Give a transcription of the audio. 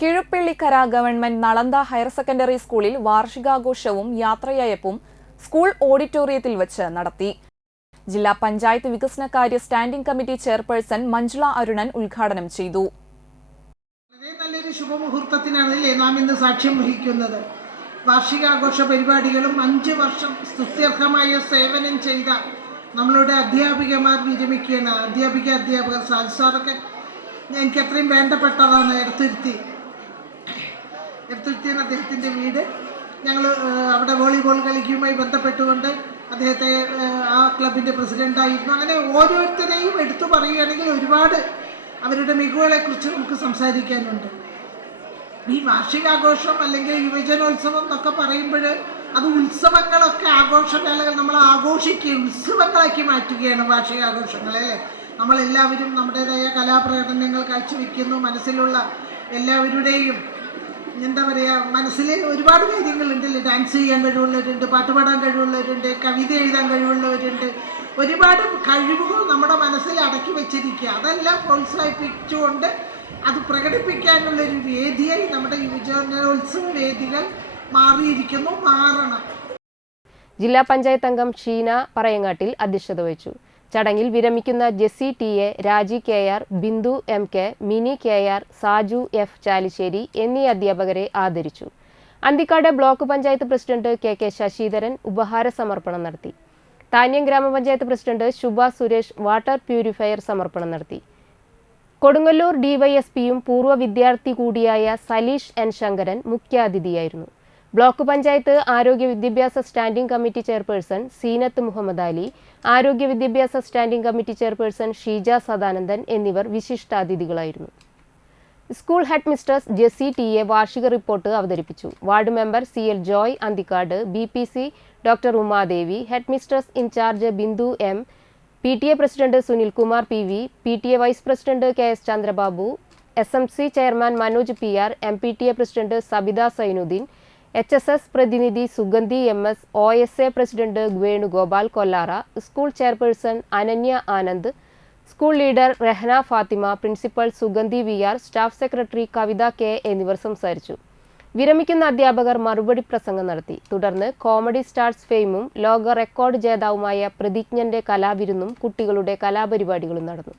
Kizhuppillikkara government Nalanda higher secondary സ്കൂളിൽ വാർഷികാഘോഷവും യാത്രയയപ്പും school ഓഡിറ്റോറിയത്തിൽ വെച്ച് നടത്തി. ജില്ലാ പഞ്ചായത്ത് വികസനകാര്യ standing committee chairperson Manjula Arunan ഉദ്ഘാടനം ചെയ്തു. വളരെ നല്ലൊരു ശുഭമുഹൂർത്തത്തിനാണ് നാം ഇന്ന് സാക്ഷ്യം വഹിക്കുന്നത്. വാർഷികാഘോഷ പരിപാടികളും അഞ്ച് വർഷം സ്തുത്യർഹമായ സേവനം ചെയ്ത നമ്മളുടെ അധ്യാപികമാർ വിരമിക്കുകയാണ്. അധ്യാപിക അധ്യാപകർ സാധിച്ചതൊക്കെ എനിക്ക് അത്രയും വേണ്ടപ്പെട്ടതാണ് എടുത്തിരുത്തി. എടുത്തിരുത്തി എന്ന അദ്ദേഹത്തിന്റെ വീട്. ഞങ്ങൾ അവിടെ വോളിബോൾ കളിക്കുമായി ബന്ധപ്പെട്ടുകൊണ്ട് അദ്ദേഹത്തെ ആ ക്ലബിന്റെ പ്രസിഡന്റായിരുന്നു അങ്ങനെ ഓരോരുത്തരെയും എടുത്തു പറയുകയാണെങ്കിൽ ഒരുപാട് അവരുടെ മികവുകളെക്കുറിച്ച് നമുക്ക് സംസാരിക്കാനുണ്ട്. ഈ വാർഷികാഘോഷം അല്ലെങ്കിൽ യുവജനോത്സവം എന്നൊക്കെ പറയുമ്പോൾ അത് ഉത്സവങ്ങളൊക്കെ ആഘോഷവേളകൾ നമ്മൾ ആഘോഷിക്കുകയും ഉത്സവങ്ങളാക്കി മാറ്റുകയാണ് വാർഷികാഘോഷങ്ങളെ നമ്മളെല്ലാവരും നമ്മുടേതായ കലാപ്രകടനങ്ങൾ കാഴ്ചവെക്കുന്നു. മനസ്സിലുള്ള എല്ലാവരുടെയും എന്താ പറയുക മനസ്സിൽ ഒരുപാട് കാര്യങ്ങളുണ്ടല്ലേ ഡാൻസ് ചെയ്യാൻ കഴിവുള്ളവരുണ്ട് പാട്ട് പാടാൻ കഴിവുള്ളവരുണ്ട് കവിത എഴുതാൻ കഴിവുള്ളവരുണ്ട്. ഒരുപാട് കഴിവുകൾ നമ്മുടെ മനസ്സിൽ അടക്കി വെച്ചിരിക്കുക. അതെല്ലാം പ്രോത്സാഹിപ്പിച്ചുകൊണ്ട് അത് പ്രകടിപ്പിക്കാനുള്ളൊരു വേദിയായി നമ്മുടെ യുവജനോത്സവ വേദികൾ മാറിയിരിക്കുന്നു മാറണം. ജില്ലാ പഞ്ചായത്ത് അംഗം ഷീന പറയങ്ങാട്ടിൽ അധ്യക്ഷത വഹിച്ചു. ചടങ്ങിൽ വിരമിക്കുന്ന Jessy T A Raji K R Bindu M K Mini K R Saju F Chalissery എന്നീ അധ്യാപകരെ ആദരിച്ചു. Anthikad block panchayat president K K Sasidharan ഉപഹാര സമർപ്പണം നടത്തി. താന്യം ഗ്രാമപഞ്ചായത്ത് president Shubha Suresh water purifier സമർപ്പണം നടത്തി. കൊടുങ്ങല്ലൂർ ഡിവൈഎസ്പിയും പൂർവ വിദ്യാർത്ഥി കൂടിയായ സലീഷ് എൻ ശങ്കരൻ മുഖ്യാതിഥിയായിരുന്നു. ബ്ലോക്ക് പഞ്ചായത്ത് ആരോഗ്യ വിദ്യാഭ്യാസ standing committee chairperson Seenath Muhammad Ali ആരോഗ്യ വിദ്യാഭ്യാസ standing committee chairperson Sheeja Sadanandan എന്നിവർ വിശിഷ്ടാതിഥികളായിരുന്നു. School head mistress Jessy T A വാർഷിക റിപ്പോർട്ട് അവതരിപ്പിച്ചു. Ward member C L Joy Anthikad B P C doctor Umadevi head mistress in charge Bindu M P T A president Sunil Kumar P V P T A vice president K S Chandrababu S M C chairman Manoj P R M P T A president Sabitha Sainudheen H S S പ്രതിനിധി Suganthi M S O S A president Venugopal Kollara school chairperson Ananya Anand school leader Rehana Fathima principal Sugandhi V R staff secretary Kavitha K എന്നിവർ സംസാരിച്ചു. വിരമിക്കുന്ന അധ്യാപകർ മറുപടി പ്രസംഗം നടത്തി. തുടർന്ന് comedy stars ഫെയിമും ലോക റെക്കോർഡ് ജേതാവുമായ പ്രതിജ്ഞന്റെ കലാവിരുന്നും കുട്ടികളുടെ കലാപരിപാടികളും നടന്നു.